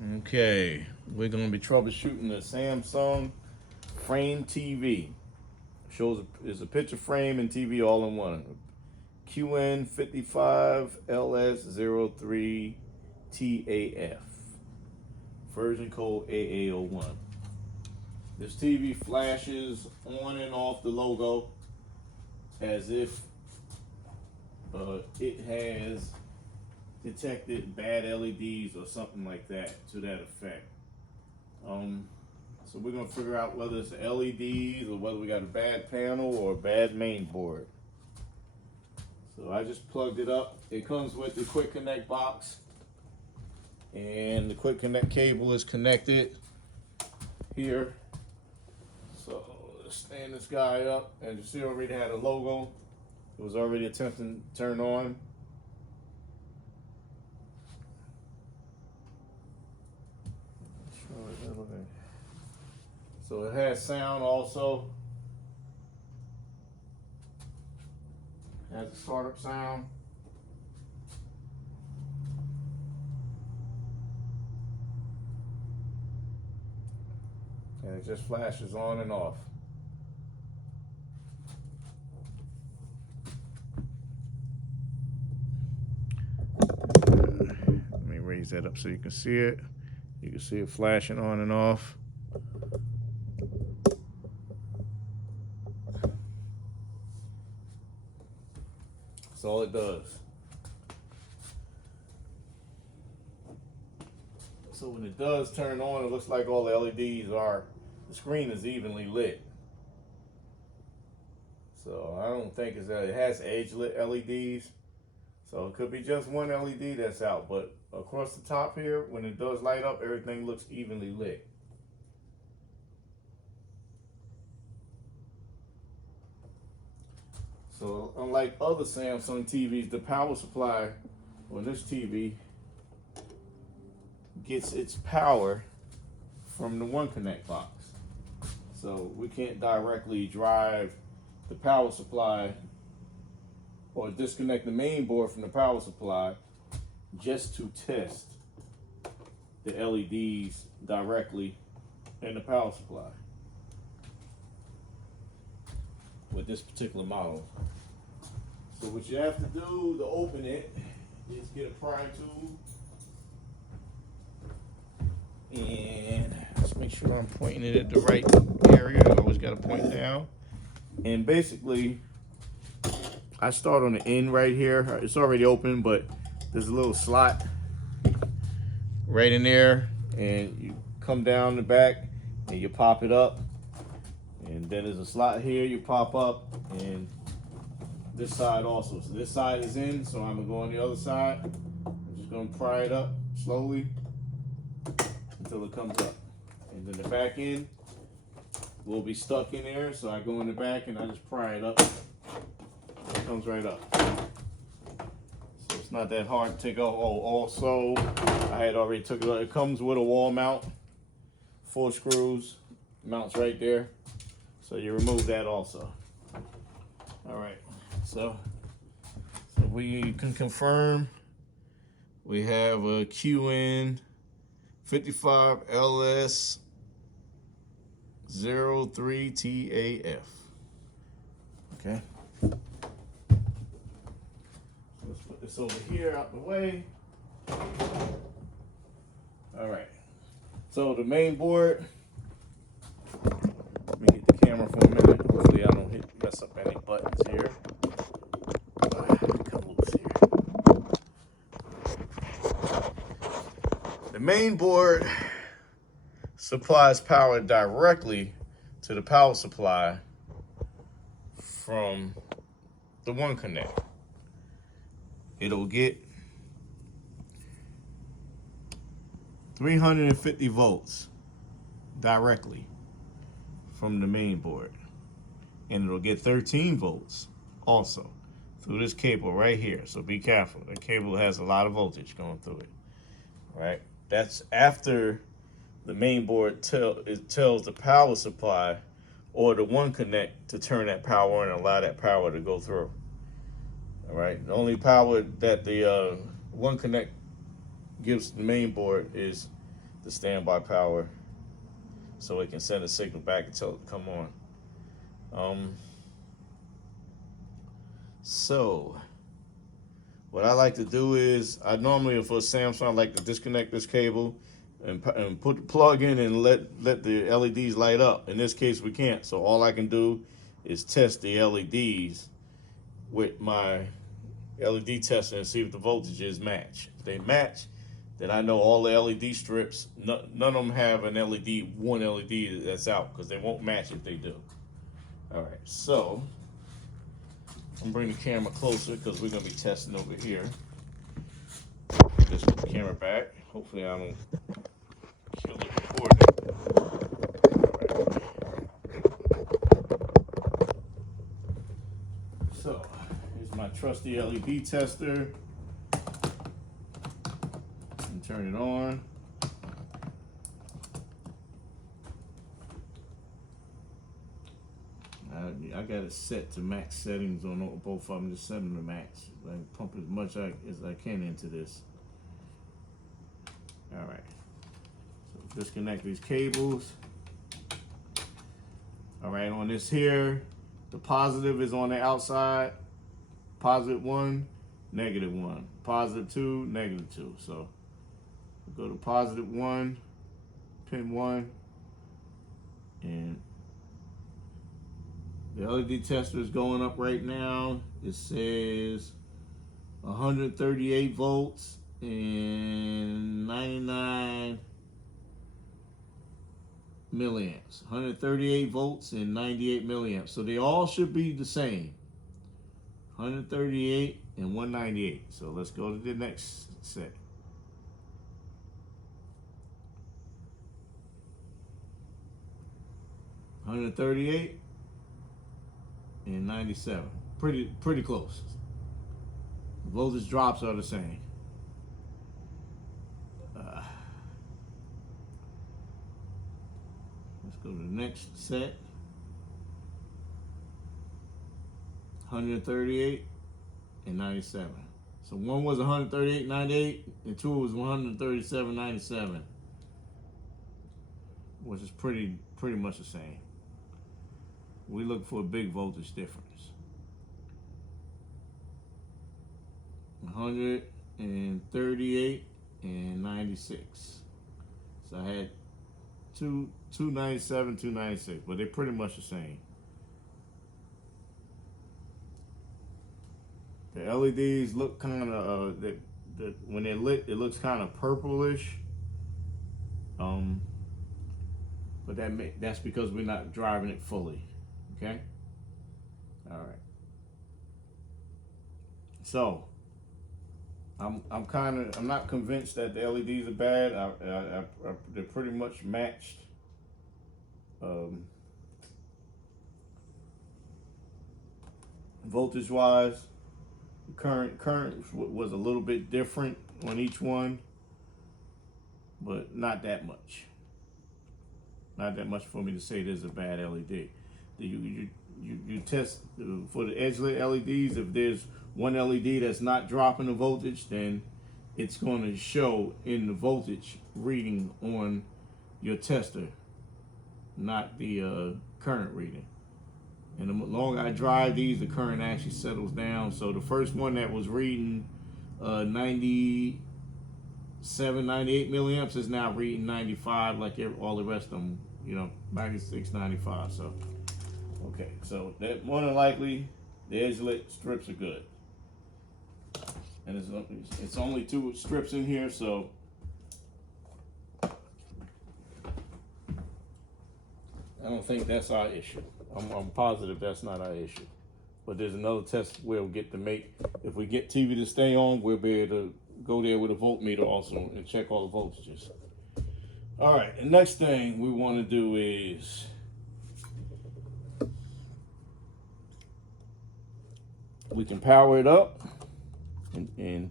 Okay, we're going to be troubleshooting the Samsung frame TV. Shows is a picture frame and TV all in one. QN55LS03TAF. Version code AA01. This TV flashes on and off the logo as if it has detected bad LEDs or something like that, to that effect. So we're gonna figure out whether it's LEDs or whether we got a bad panel or a bad main board. So I just plugged it up. It comes with the quick connect box, and the quick connect cable is connected here. So let's stand this guy up. As you see, already had a logo. It was already attempting to turn on. So it has sound also. It has a startup sound. And it just flashes on and off. Let me raise that up so you can see it. You can see it flashing on and off. That's all it does. So when it does turn on, it looks like all the LEDs are, the screen is evenly lit. So I don't think it's that it has edge lit LEDs. So it could be just one LED that's out, but across the top here, when it does light up, everything looks evenly lit. So unlike other Samsung TVs, the power supply on this TV gets its power from the One Connect box. So we can't directly drive the power supply or disconnect the main board from the power supply just to test the LEDs directly in the power supply with this particular model. So what you have to do to open it is get a pry tool, and let's make sure I'm pointing it at the right area. I always got to point down. And basically, I start on the end right here. It's already open, but there's a little slot right in there, and you come down the back and you pop it up, and then there's a slot here you pop up, and this side also. So this side is in, so I'm gonna go on the other side. I'm just gonna pry it up slowly until it comes up, and then the back end will be stuck in there. So I go in the back and I just pry it up. It comes right up. So it's not that hard to take off. Oh, also, I had already took it off. It comes with a wall mount, 4 screws, mounts right there. So you remove that also. All right, so we can confirm we have a QN55LS03TAF. Okay. Let's put this over here out the way. All right. So the main board. Let me get the camera for a minute. Hopefully I don't mess up any buttons here. Come loose here. The main board supplies power directly to the power supply from the One Connect. It'll get 350 volts directly from the main board, and it'll get 13 volts also through this cable right here. So be careful. The cable has a lot of voltage going through it. All right, that's after the main board tells the power supply or the One Connect to turn that power on and allow that power to go through. All right, the only power that the One Connect gives the main board is the standby power so it can send a signal back and tell it to come on. So what I like to do is, I normally, for Samsung, I like to disconnect this cable and put the plug in and let the LEDs light up. In this case, we can't. So all I can do is test the LEDs with my LED tester and see if the voltages match. If they match, then I know all the LED strips, none of them have an LED, one LED that's out, because they won't match if they do. All right, so I'm bringing the camera closer because we're going to be testing over here. Put this camera back. Hopefully I don't kill the recording. So here's my trusty LED tester. And turn it on. I got it set to max settings on both of them. Just set them to max. I pump as much as I can into this. All right. So disconnect these cables. All right, on this here, the positive is on the outside. +1, -1. +2, -2. So we'll go to +1, pin 1, and the LED tester is going up right now. It says 138 volts and 99 milliamps. 138 volts and 98 milliamps. So they all should be the same. 138 and 198. So let's go to the next set. $138 and 97. Pretty close. The voltage drops are the same. Let's go to the next set. 138 and 97. So one was 138.98 and two was 137.97, which is pretty much the same. We look for a big voltage difference. 138 and 96. So I had 297, 296, but they're pretty much the same. The LEDs look kind of when they're lit, it looks kind of purplish. But that's because we're not driving it fully. Okay. All right. So I'm not convinced that the LEDs are bad. They're pretty much matched. Voltage wise, current was a little bit different on each one, but not that much. Not that much for me to say there's a bad LED. You test for the edge lit LEDs. If there's one LED that's not dropping the voltage, then it's going to show in the voltage reading on your tester, not the current reading. And the longer I drive these, the current actually settles down. So the first one that was reading 97, 98 milliamps is now reading 95, like all the rest of them, 96, 95. So, okay, so that more than likely the edge lit strips are good. And it's only 2 strips in here, so I don't think that's our issue. I'm positive that's not our issue. But there's another test we'll get to make. If we get TV to stay on, we'll be able to go there with a voltmeter also and check all the voltages. All right, the next thing we want to do is we can power it up, and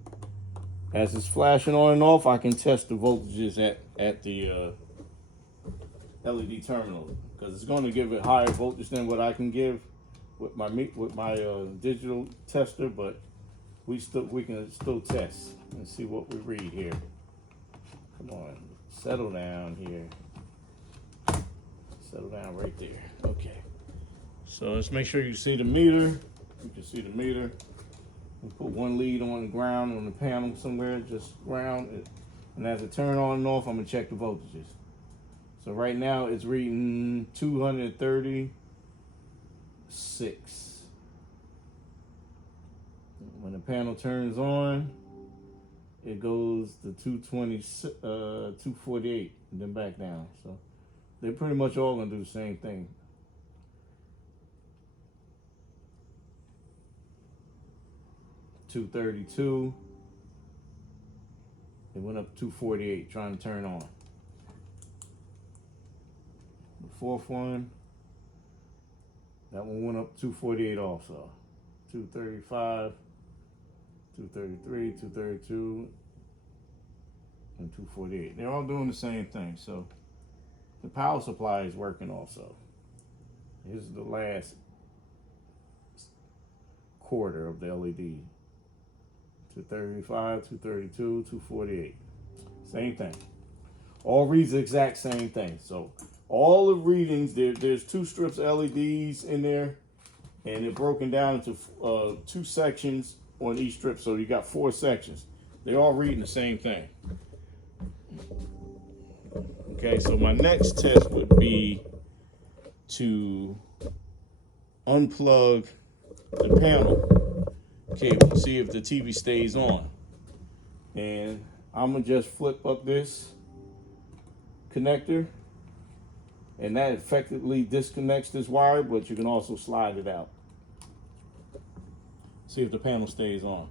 as it's flashing on and off, I can test the voltages at the LED terminal, because it's going to give it higher voltage than what I can give with my digital tester, but we can still test and see what we read here. Come on, settle down here. Settle down right there. Okay. So let's make sure you see the meter. You can see the meter. We put one lead on the ground on the panel somewhere, just ground it. And as it turn on and off, I'm gonna check the voltages. So right now it's reading 236. When the panel turns on, it goes to 248, and then back down. So they're pretty much all gonna do the same thing. $232. It went up to 248, trying to turn on. The fourth one, that one went up 248 also. 235, 233, 232, and 248. They're all doing the same thing. So the power supply is working also. Here's the last quarter of the LED. 235, 232, 248. Same thing. All reads the exact same thing. So all the readings, there's two strips of LEDs in there, and they're broken down into two sections on each strip. So you got 4 sections. They're all reading the same thing. Okay, so my next test would be to unplug the panel cable to see if the TV stays on. And I'm gonna just flip up this connector, and that effectively disconnects this wire, but you can also slide it out. See if the panel stays on.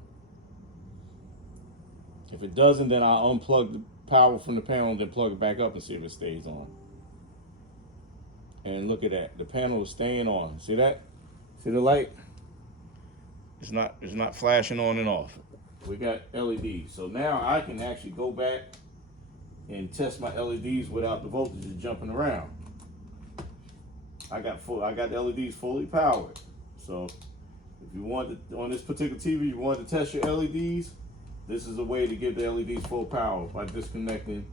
If it doesn't, then I'll unplug the power from the panel and then plug it back up and see if it stays on. And look at that, the panel is staying on. See that? See the light? It's not flashing on and off. We got LEDs. So now I can actually go back and test my LEDs without the voltages jumping around. I got the LEDs fully powered. So if you want to, on this particular TV, you want to test your LEDs, this is a way to give the LEDs full power by disconnecting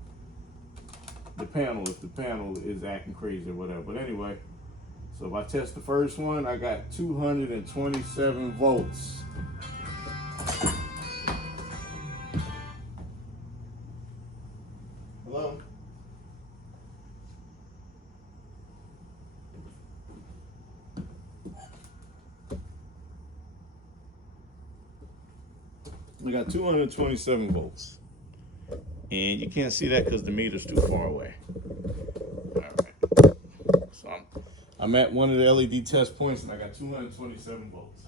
the panel if the panel is acting crazy or whatever. But anyway, so if I test the first one, I got 227 volts. Hello? I got 227 volts. And you can't see that because the meter's too far away. All right. So I'm at one of the LED test points and I got 227 volts.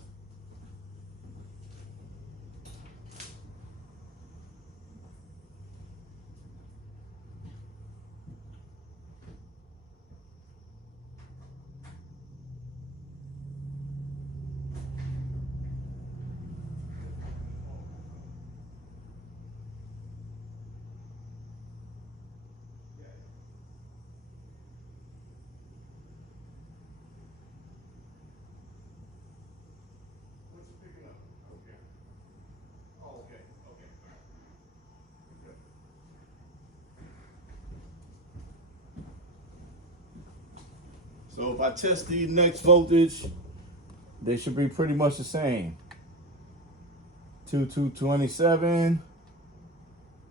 So if I test the next voltage, they should be pretty much the same. 227,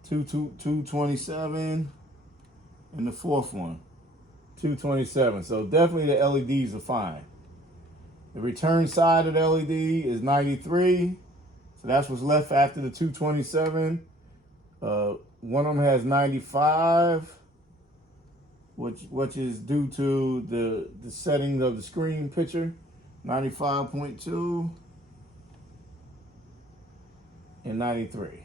227, and the fourth one, 227. So definitely the LEDs are fine. The return side of the LED is 93. So that's what's left after the 227. One of them has 95. Which is due to the setting of the screen picture, 95.2 and 93.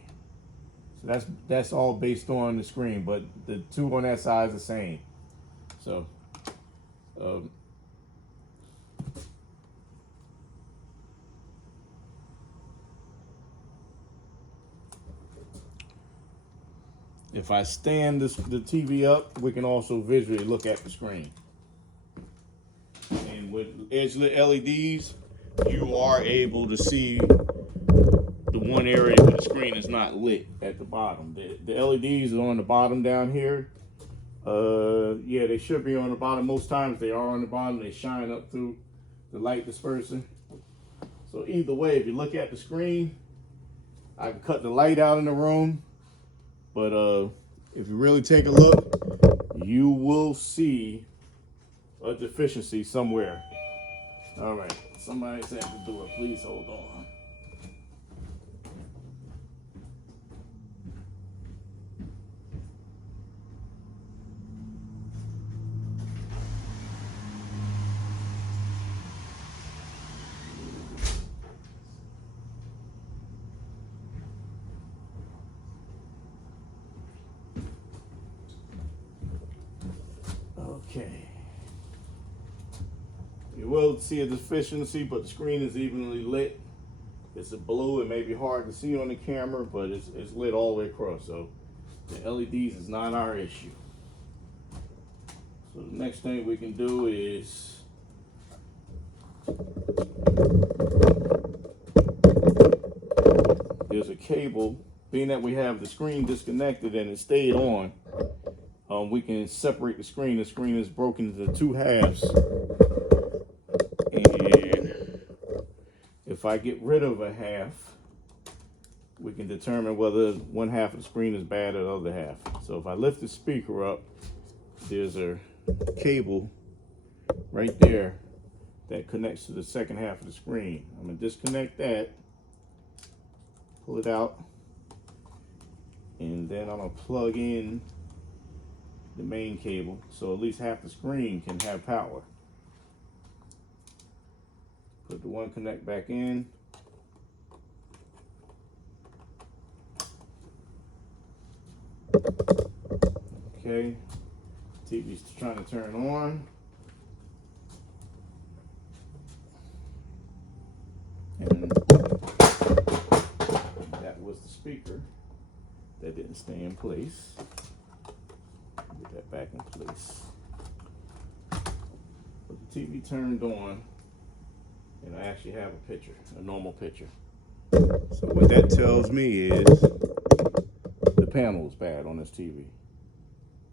So that's all based on the screen, but the two on that side is the same. So if I stand the TV up, we can also visually look at the screen. And with edge-lit LEDs, you are able to see the one area where the screen is not lit at the bottom. The LEDs are on the bottom down here, Yeah, they should be on the bottom. Most times they are on the bottom. They shine up through the light disperser. So either way, if you look at the screen, I can cut the light out in the room. But if you really take a look, you will see a deficiency somewhere. All right, somebody's at the door. Please hold on. Okay. You will see a deficiency, but the screen is evenly lit. It's a blue. It may be hard to see on the camera, but it's lit all the way across. So the LEDs is not our issue. So the next thing we can do is there's a cable. Being that we have the screen disconnected and it stayed on, we can separate the screen. The screen is broken into two halves. And if I get rid of a half, we can determine whether one half of the screen is bad or the other half. So if I lift the speaker up, there's a cable right there that connects to the second half of the screen. I'm gonna disconnect that, pull it out, and then I'm gonna plug in the main cable so at least half the screen can have power. Put the one connect back in. Okay, TV's trying to turn on. And that was the speaker that didn't stay in place. Get that back in place. But the TV turned on, and I actually have a picture, a normal picture. So what that tells me is the panel is bad on this TV.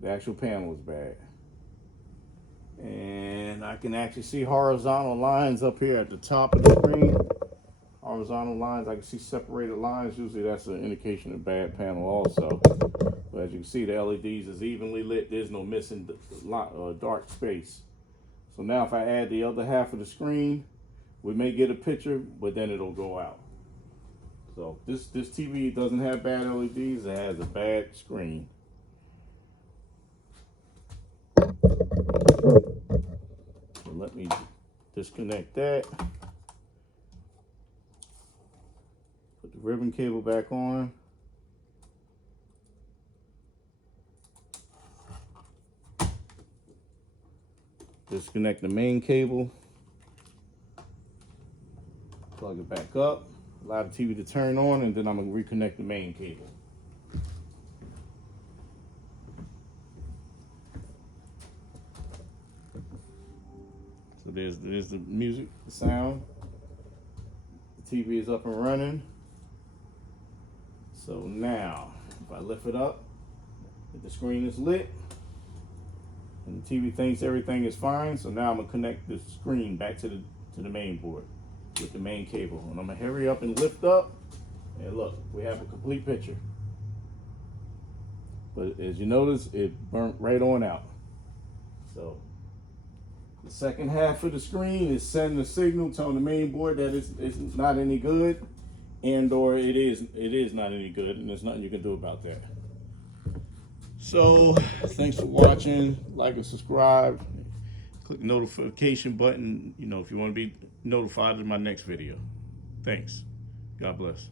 The actual panel is bad. And I can actually see horizontal lines up here at the top of the screen. Horizontal lines, I can see separated lines. Usually that's an indication of bad panel also. But as you can see, the LEDs is evenly lit. There's no missing dark space. So now if I add the other half of the screen, we may get a picture, but then it'll go out. So this TV doesn't have bad LEDs, it has a bad screen. So let me disconnect that. Put the ribbon cable back on. Disconnect the main cable. Plug it back up. Allow the TV to turn on, and then I'm going to reconnect the main cable. So there's the music, the sound. The TV is up and running. So now, if I lift it up, the screen is lit, and the TV thinks everything is fine. So now I'm gonna connect the screen back to the main board with the main cable. And I'm gonna hurry up and lift up, and look, we have a complete picture. But as you notice, it burnt right on out. So the second half of the screen is sending a signal telling the main board that it's not any good, and or it is not any good, and there's nothing you can do about that. So thanks for watching. Like and subscribe. Click the notification button, if you want to be notified of my next video. Thanks. God bless.